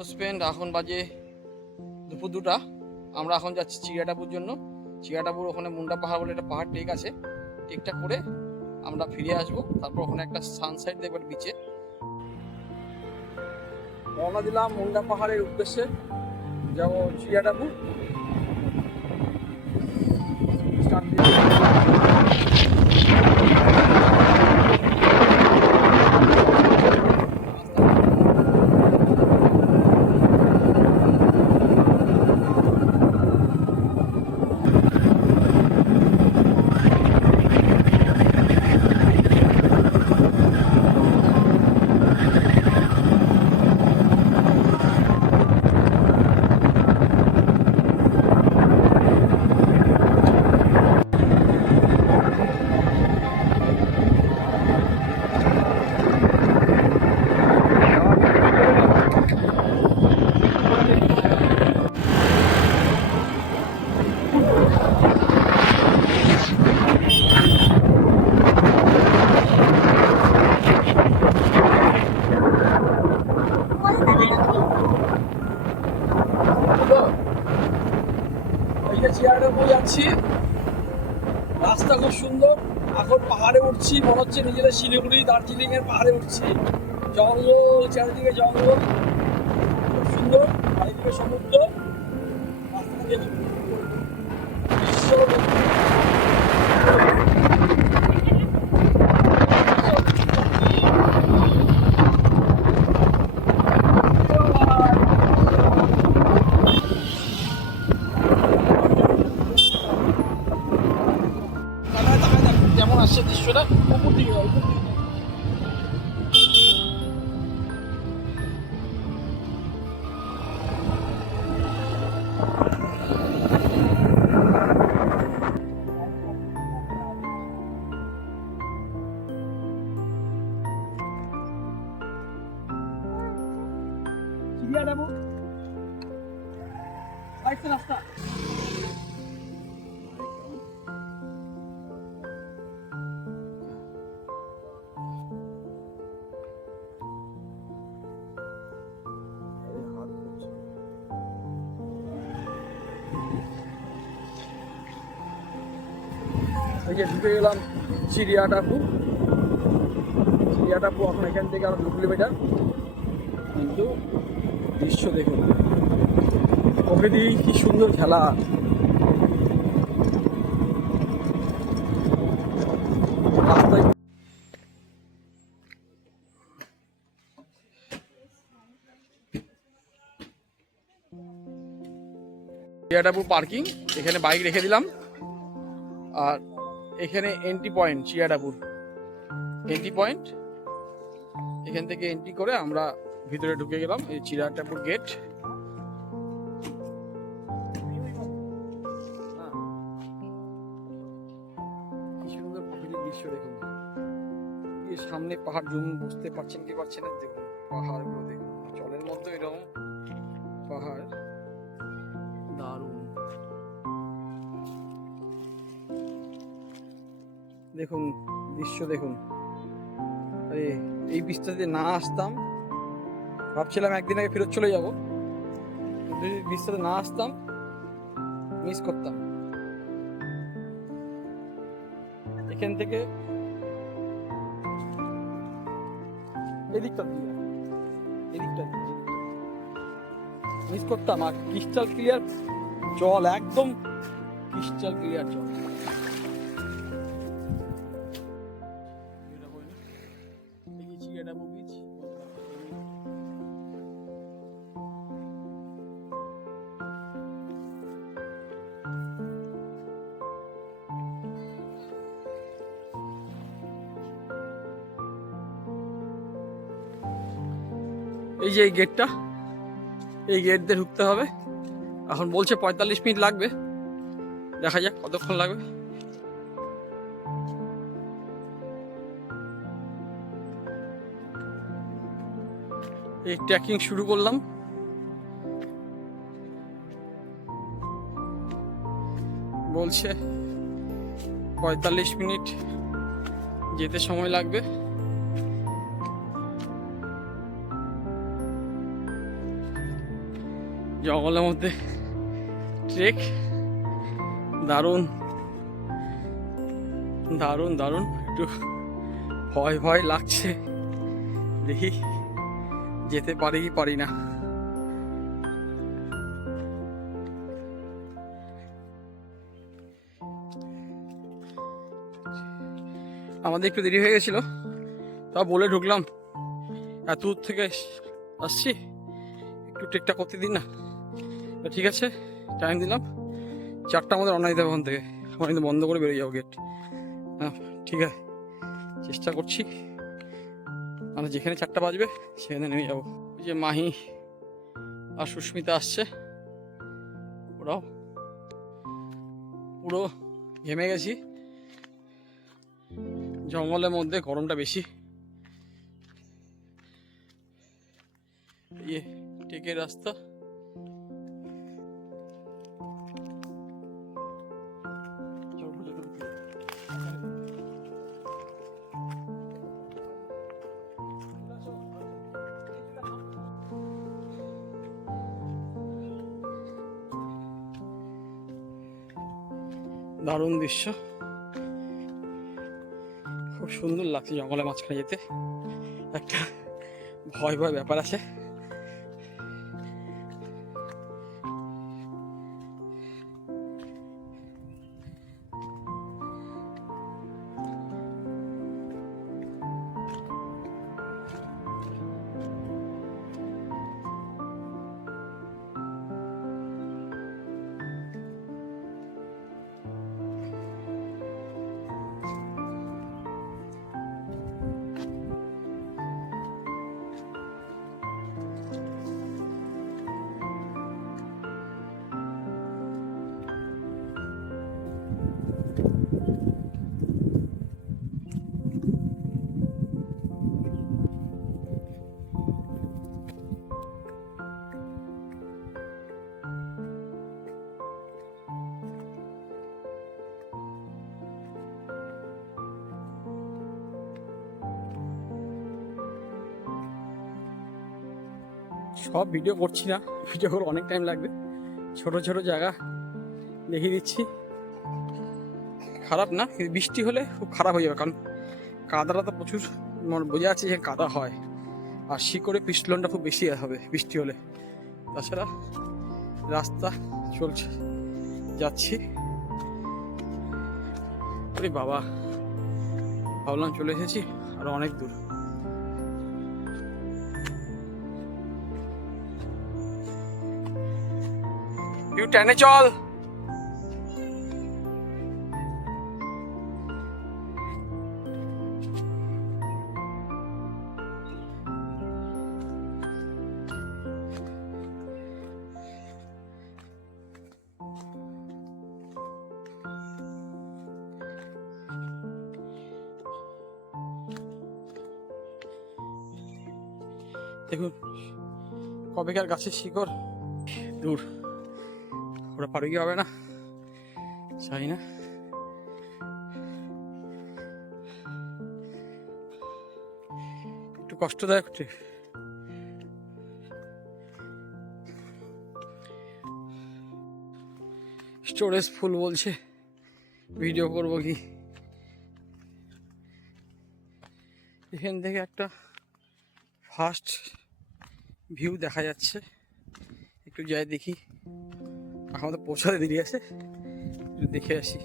Spend এখন বাজে দুপুর 2টা। আমরা এখন যাচ্ছি চিড়িয়াটাপুর জন্য। চিড়িয়াটাপুর ওখানে মুন্ডা পাহাড় বলে একটা পাহাড় টেক আছে, টেকটা করে আমরা ফিরে আসবো। তারপর ওখানে একটা সানসেট দেখবো বিচে। রওনা দিলাম মুন্ডা পাহাড়ের উদ্দেশ্যে, যাবো চিড়িয়াটাপুর। যাচ্ছি, রাস্তা খুব সুন্দর। এখন পাহাড়ে উঠছি, মনে হচ্ছে নিজেদের শিলিগুড়ি দার্জিলিং এর পাহাড়ে উঠছি। জঙ্গল, চারিদিকে জঙ্গল, খুব সুন্দর। চারিদিকে সমুদ্র, রাস্তাটা দেখুন, কেমন আসছে দৃশ্যটা উপর দিকে। চিড়িয়াটাপুর রাস্তা। এই যে ঢুকে গেলাম চিড়িয়াটাপুর। চিড়িয়াটাপুর এখন এখান থেকে আরো 2 কিলোমিটার, কিন্তু দৃশ্য দেখুন, প্রকৃতি কি সুন্দর খেলা। রাস্তায় চিড়িয়াটাপুর পার্কিং, এখানে বাইক রেখে দিলাম। আর এখানে এন্ট্রি পয়েন্ট, চিড়িয়াটাপুর এন্ট্রি পয়েন্ট। এখান থেকে এন্ট্রি করে আমরা ভিতরে ঢুকে গেলাম। এই চিড়িয়াটাপুর গেট। কি সুন্দর প্রকৃতির দৃশ্য দেখুন। এই সামনে পাহাড়, জুম বুঝতে পারছেন কি পারছেন না, দেখুন পাহাড়গুলো দেখুন, জলের মধ্যে এরকম পাহাড়, দারুণ। দেখুন দৃশ্য দেখুন। আরে এই বীজটাতে না আসতাম, ভাবছিলাম একদিন আগে ফেরত চলে যাব, কিন্তু এই বীজটাতে না আসতাম মিস করতাম। এখান থেকে এদিকটা দিয়ে মিস করতাম। আর ক্রিস্টাল ক্লিয়ার জল, একদম ক্রিস্টাল ক্লিয়ার জল। এই যে এই গেটটা, এই গেট দিয়ে ঢুকতে হবে। এখন বলছে 45 মিনিট লাগবে, দেখা যাক কতক্ষণ লাগবে। এই ট্রেকিং শুরু করলাম। বলছে 45 মিনিট যেতে সময় লাগবে। জঙ্গলের মধ্যে ট্রেক, দারুণ দারুণ দারুণ। একটু ভয় ভয় লাগছে, দেখি যেতে পারি কি পারি না। আমাদের একটু দেরি হয়ে গেছিল, তা বলে ঢুকলাম এত দূর থেকে আসছি, একটু ট্রেকটা করতে দিন না। ঠিক আছে, টাইম দিলাম 4টা আমাদের অন্যায় দেবে ওখান থেকে, আমার কিন্তু বন্ধ করে বেরিয়ে যাবো গেট। হ্যাঁ ঠিক আছে, চেষ্টা করছি, মানে যেখানে 4টা বাজবে সেখানে নেমে যাবো। ওই যে মাহি আর সুস্মিতা আসছে, ওরাও পুরো ঘেমে গেছি। জঙ্গলের মধ্যে গরমটা বেশি। ইয়ে টেকের রাস্তা, দারুণ দৃশ্য, খুব সুন্দর লাগছে জঙ্গলের মাঝখানে যেতে। একটা ভয় ভয় ব্যাপার আছে। সব ভিডিও করছি না, ভিডিও করে অনেক টাইম লাগবে, ছোট ছোট জায়গা দেখিয়ে দিচ্ছি। খারাপ না, কিন্তু বৃষ্টি হলে খুব খারাপ হয়ে যাবে, কারণ কাদাটা তো প্রচুর বোঝা যাচ্ছে যে কাদা হয়, আর শিকড়ে পিছলনটা খুব বেশি হবে বৃষ্টি হলে। তাছাড়া রাস্তা চলছে, যাচ্ছি। আরে বাবা, ভাবলাম চলে এসেছি, আরো অনেক দূর। টেনে চল। দেখুন কবেকার গাছের শিকড়, দূর, ওরা পারে কি হবে না চাই না। একটু কষ্টদায়ক। স্টোরেজ ফুল বলছে, ভিডিও করবো কি? এখান থেকে একটা ফার্স্ট ভিউ দেখা যাচ্ছে, একটু যাই দেখি। আমাদের পৌঁছাতে দেরি আছে, একটু দেখে আসি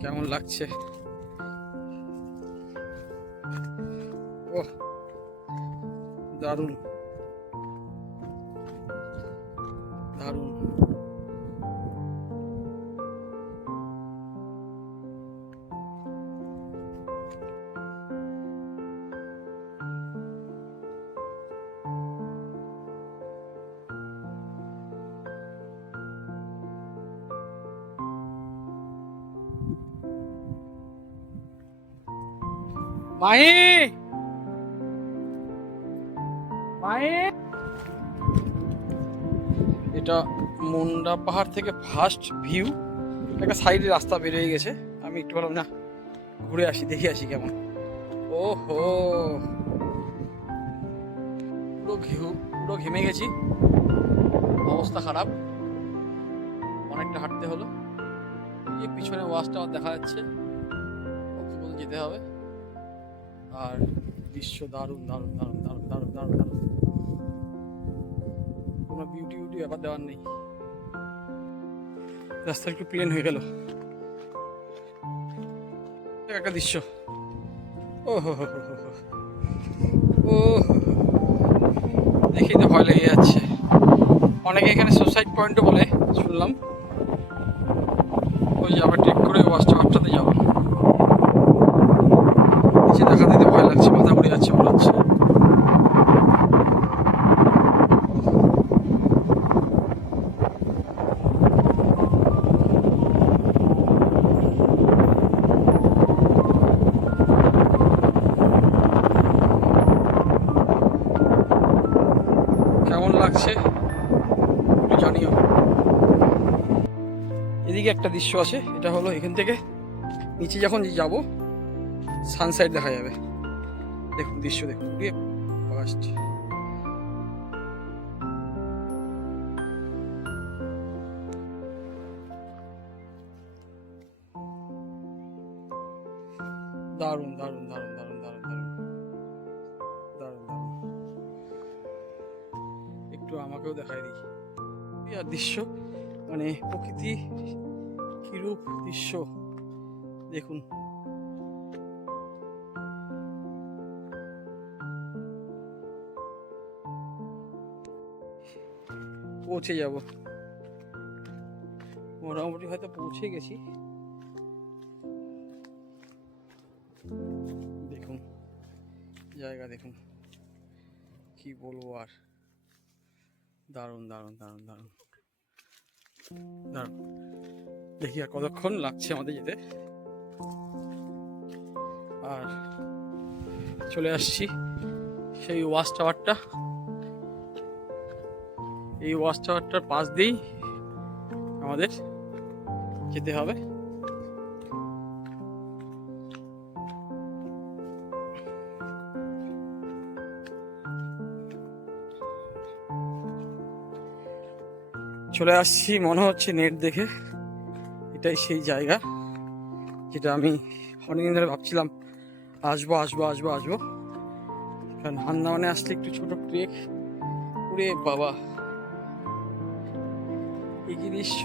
কেমন লাগছে। ও দারুণ দারুণ। মাহি, মাহি, এটা মুন্ডা পাহাড় থেকে ফার্স্ট ভিউ। একটা সাইডে রাস্তা বেরিয়ে গেছে, আমি একটু ভাবলাম না ঘুরে আসি, দেখে আসি কেমন। ওহো, পুরো ঘেমে গেছি। অবস্থা খারাপ, অনেকটা হাঁটতে হলো। এই পিছনে ওয়াচ টাওয়ার দেখা যাচ্ছে, ওখানে যেতে হবে। আর দৃশ্য দারুণ দারুণ দারুণ দারুণ দারুণ দারুণ দারুণ, কোনো বিউটি বিউটি ব্যাপার দেওয়ার নেই। রাস্তা একটু প্লেন হয়ে গেল, একটা দৃশ্য। ও হো হো হো হো, ও দেখেই তো ভয় লেগে যাচ্ছে। অনেকে এখানে সুসাইড পয়েন্টও বলে শুনলাম। ওই যাবে ট্রেক করে ওয়াচ টাওয়ারটাতে যাবো। নিচে দেখা দিতে ভয় লাগছে, মাথা ঘুরে যাচ্ছে মনে হচ্ছে। কেমন লাগছে একটু জানিও। এদিকে একটা দৃশ্য আছে, এটা হলো এখান থেকে নিচে যখন যাব সানসেট দেখা যাবে। দেখুন দৃশ্য দেখুন, ফার্স্ট দারুণ দারুণ দারুণ দারুণ দারুণ দারুণ দারুণ দারুণ। একটু আমাকেও দেখাই দিই আর দৃশ্য, মানে প্রকৃতি কিরূপ দৃশ্য দেখুন। পৌঁছে যাব, মোটামুটি হয়তো পৌঁছে গেছি। দেখুন জায়গা দেখুন, কি বলবো আর, দারুণ দারুণ দারুণ দারুণ দারুণ। দেখি আর কতক্ষণ লাগছে আমাদের যেতে। আর চলে আসছি সেই ওয়াচ টাওয়ারটা, এই ওয়াচ টাওয়ারটার পাশ দিয়েই আমাদের যেতে হবে। চলে আসছি মনে হচ্ছে নেট দেখে, এটাই সেই জায়গা যেটা আমি অনেকদিন ধরে ভাবছিলাম আসবো আসবো আসবো আসবো। কারণ আন্দামানে আসলে একটু ছোট ট্রেক, ওরে বাবা এই কি দৃশ্য।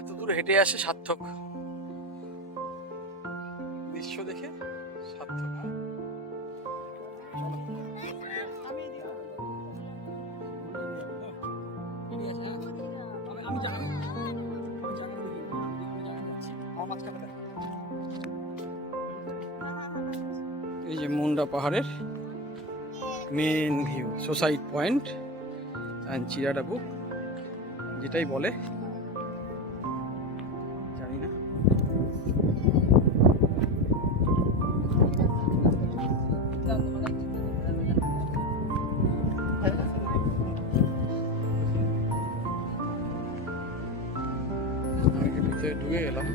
এত দূর হেঁটে আসে সার্থক, দৃশ্য দেখে সার্থক। এই যে মুন্ডা পাহাড়ের main view, suicide point and Chiradabu যেটাই বলে জানি না। আমি ভিতরে ঢুকে গেলাম।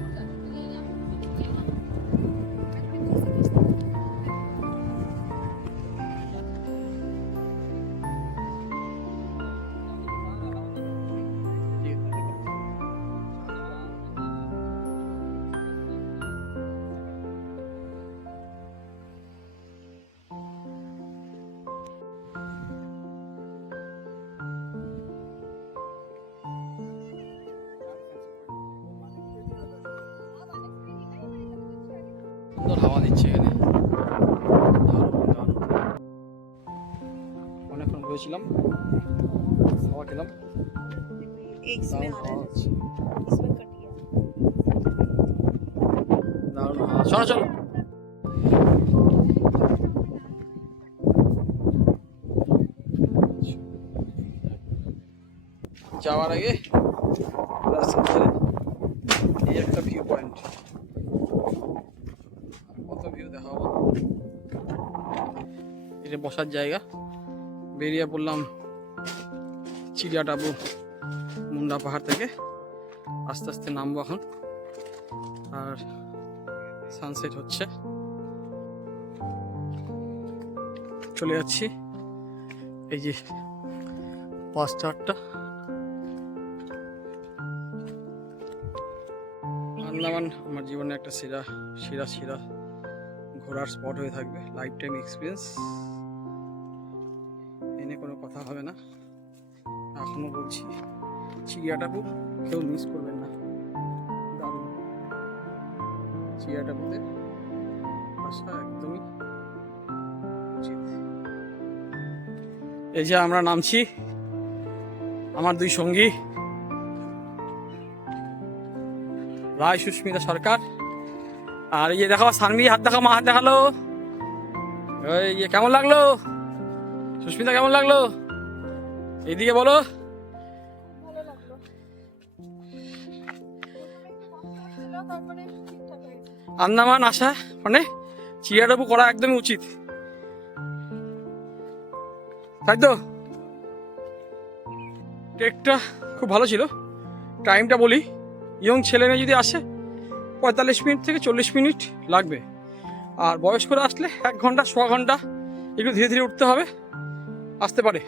সুন্দর হাওয়া দিচ্ছে এখানে, অনেকক্ষণ বসেছিলাম, হাওয়া খেলাম, দারুণ হাওয়া হচ্ছে, দারুণ হাওয়া। চলো চলো যাওয়ার আগে রাস্তা ধারে এই ভিউ পয়েন্ট। কত ভিউ দেখাবো, এটা বসার জায়গা। বেরিয়ে পড়লাম চিড়িয়াটাবু মুন্ডা পাহাড় থেকে, আস্তে আস্তে নামবো এখন। আর সানসেট হচ্ছে, চলে যাচ্ছি। এই যে 5-4টা আন্দামান আমার জীবনে একটা সেরা ঘোরার স্পট হয়ে থাকবে, লাইফ টাইম এক্সপিরিয়েন্স। এনে কোনো কথা হবে না, এখনো বলছি চিড়িয়াটাবু কেউ মিস করবেন না, দারুণ। চিড়িয়াটাবুতে আসা একদমই উচিত। এই যে আমরা নামছি, আমার দুই সঙ্গী রায় সুস্মিতা সরকার, আর এই যে দেখো সানভি হাত দেখা, মা হাত দেখালো। এই যে কেমন লাগলো সুস্মিতা, কেমন লাগলো এইদিকে বলো। ভালো লাগলো, তারপরে ঠিকঠাক হয়েছে। আন্দামান আসা মানে চিড়িয়াটাবু করা একদমই উচিত, তাই তো? ট্রেকটা খুব ভালো ছিল। টাইমটা বলি, ইয়ং ছেলে মেয়ে যদি আসে 45 মিনিট থেকে 40 মিনিট লাগবে, আর বয়স্করা আসলে 1 ঘন্টা 1.25 ঘন্টা, একটু ধীরে ধীরে উঠতে হবে, আসতে পারে।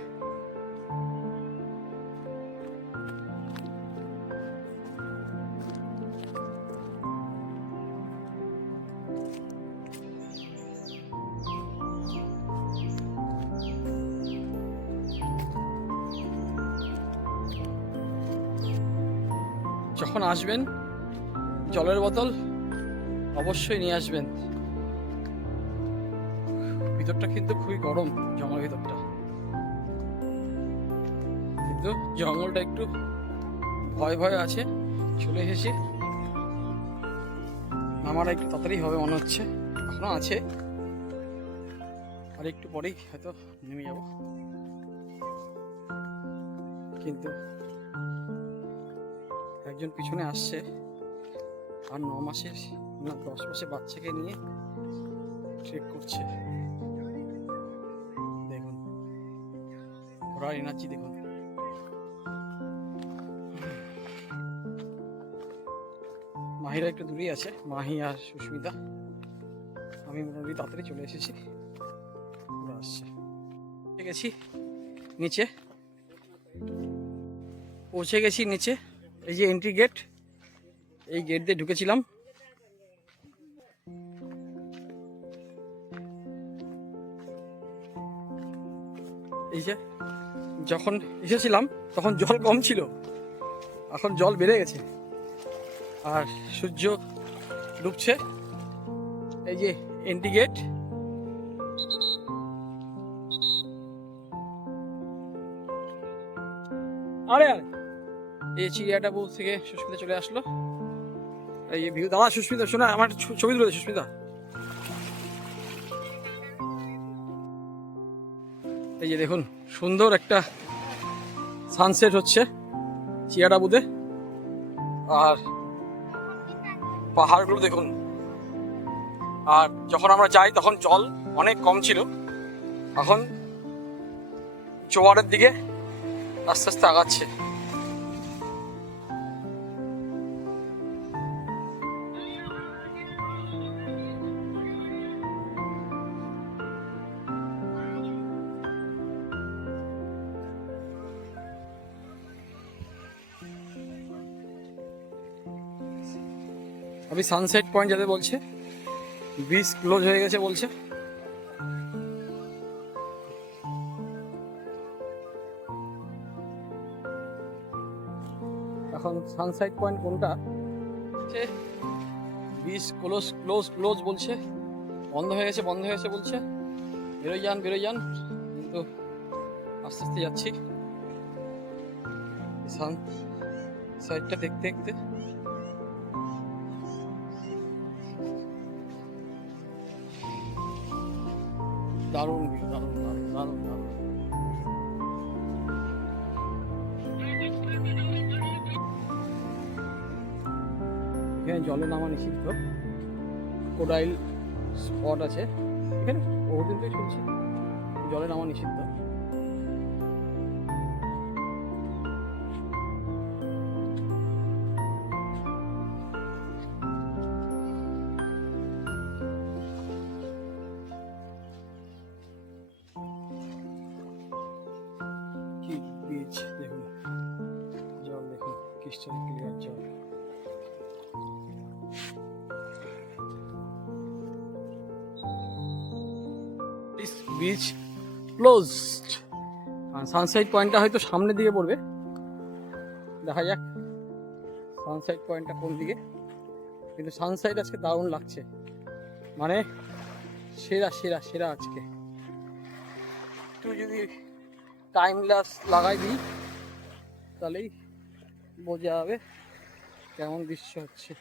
যখন আসবেন জলের বোতল অবশ্যই নিয়ে আসবেন। ভিতরটা কিন্তু খুবই গরম, জঙ্গল ভিতরটা, কিন্তু জঙ্গলটা একটু ভয় ভয় আছে। চলে এসেছি, নামাটা একটু তাড়াতাড়ি হবে মনে হচ্ছে, এখনো আছে, আর একটু পরেই হয়তো নেমে যাব। কিন্তু একজন পিছনে আসছে, আর 9 মাসের না 10 মাসের বাচ্চাকে নিয়ে ট্রেক করছে। দেখুন ঘোড়ার এনার্জি দেখুন। মাহিরা একটু দূরেই আছে, মাহি আর সুস্মিতা। আমি মোটামুটি তাড়াতাড়ি চলে এসেছি, ওরা আসছে। পৌঁছে গেছি নিচে, পৌঁছে গেছি নিচে। এই যে এন্ট্রি গেট, এই গেট দিয়ে ঢুকেছিলাম। এই যে যখন এসেছিলাম তখন জল কম ছিল, এখন জল বেড়ে গেছে, আর সূর্য ডুবছে। এই যে এন্ট্রি গেট, আরে আরে এই চিড়িয়াটাবু থেকে সুস্মিতা চলে আসলো। এই যে ভিউ, দাদা সুস্মিতা শোনা, আমার ছবি তুলে দে সুস্মিতা। এই যে দেখুন সুন্দর একটা সানসেট হচ্ছে চিড়িয়াটাবুতে, আর পাহাড়গুলো দেখুন। আর যখন আমরা যাই তখন জল অনেক কম ছিল, এখন জোয়ারের দিকে আস্তে আস্তে আগাচ্ছে। अभी সানসেট পয়েন্ট যেতে বলছে, ব্রিজ ক্লোজ হয়ে গেছে বলছে। এখন সানসেট পয়েন্ট কোনটা, ব্রিজ ক্লোজ ক্লোজ ক্লোজ বলছে, বন্ধ হয়ে গেছে বলছে। বেরোয় যান, কিন্তু আস্তে আস্তে যাচ্ছি সানসেটটা দেখতে দেখতে। দারুণ ভিউ, দারুণ। এখানে জলে নামা নিষিদ্ধ। ক্রোকোডাইল স্পট আছে এখানে, বহুদিন থেকে শুনছি জলে নামা নিষিদ্ধ। কি বিচ দেখুন, জল দেখুন, ক্রিস্টাল ক্লিয়ার জল। Beach closed. সানসাইড পয়েন্টটা হয়তো সামনের দিকে পড়বে, দেখা যাক সানসাইড পয়েন্টটা কোন দিকে। কিন্তু সানসাইড আজকে দারুণ লাগছে, মানে সেরা সেরা সেরা আজকে। একটু যদি টাইম ল্যাপস লাগাই দিই তাহলেই বোঝা যাবে কেমন দৃশ্য হচ্ছে।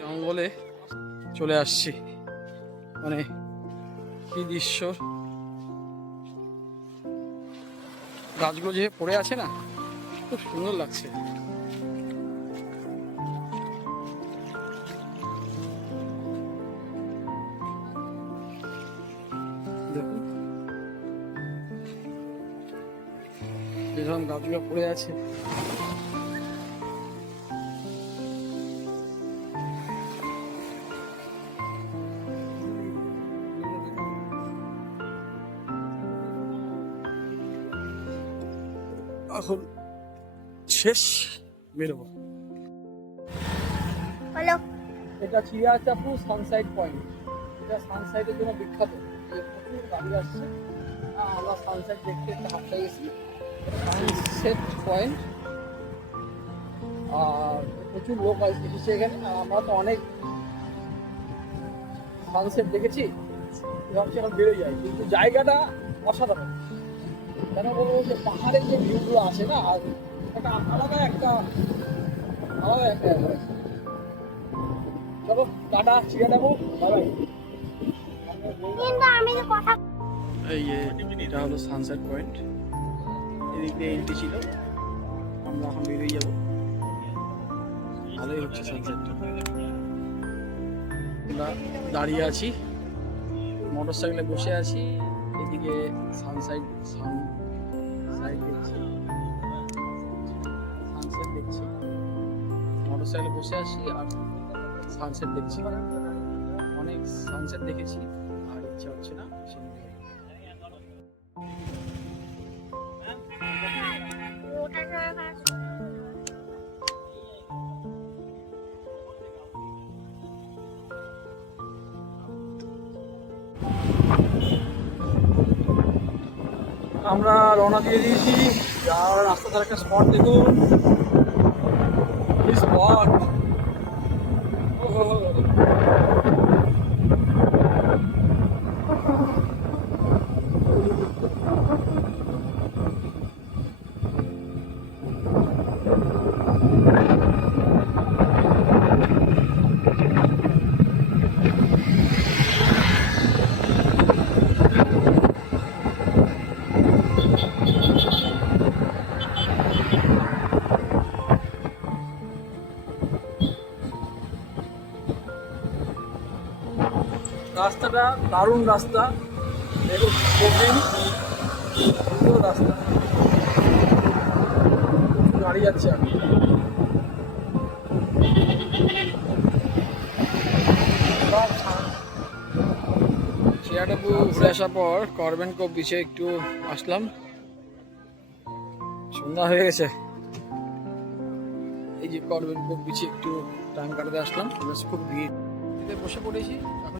জঙ্গলে চলে আসছি, মানে কি দৃশ্য। গাছগুলো যে পড়ে আছে না, খুব সুন্দর লাগছে। দেখুন যেরকম গাছগুলো পড়ে আছে। এখন শেষ, বেরোবো। হ্যালো, এটা চিড়িয়াচাপুর সানসাইড পয়েন্ট। এটা সানসাইডের জন্য বিখ্যাত, প্রচুর গাড়ি আসছে। আমরা সানসাইড দেখতে একটা হাঁটতে গেছি, সানসেট পয়েন্ট। আর প্রচুর লোক এসেছে এখানে। আর আমরা তো অনেক সানসেট দেখেছি, ভাবছি এখন বেরোয় যায়, কিন্তু জায়গাটা অসাধারণ। কেন বলবো, যে পাহাড়ের যে ভিউগুলো আসে না, আর একটা আলাদা একটা চলো টাটা, চিড়িয়া দেবো, বাই। কিন্তু আমি যে কথা এই যে এটা হলো সানসেট পয়েন্ট, এদিক দিয়ে এন্ট্রি ছিল। আমরা এখন বেরিয়ে যাবো, ভালোই হচ্ছে সানসেটটা। আমরা দাঁড়িয়ে আছি, মোটর সাইকেলে বসে আছি, এদিকে সানসাইড দেখছি, সানসেট দেখছি। মোটর সাইকেলে বসে আছি আর সানসেট দেখছি। অনেক সানসেট দেখেছি, আর ইচ্ছা হচ্ছে না আমরা রওনা দিয়ে দিয়েছি। আর রাস্তা ধারে একটা স্পট দেখুন, স্পট রাস্তাটা দারুণ রাস্তা, দেখুন কঠিন রাস্তা, গাড়ি যাচ্ছে। আমি চিড়িয়াটাপু ঘুরে আসার পর করবেন কোভ বিচে একটু আসলাম। সন্ধ্যা হয়ে গেছে, এই যে করবেন কোভ বিচে একটু টাইম কাটাতে আসলাম। খুব ভিড়, বসে পড়েছি।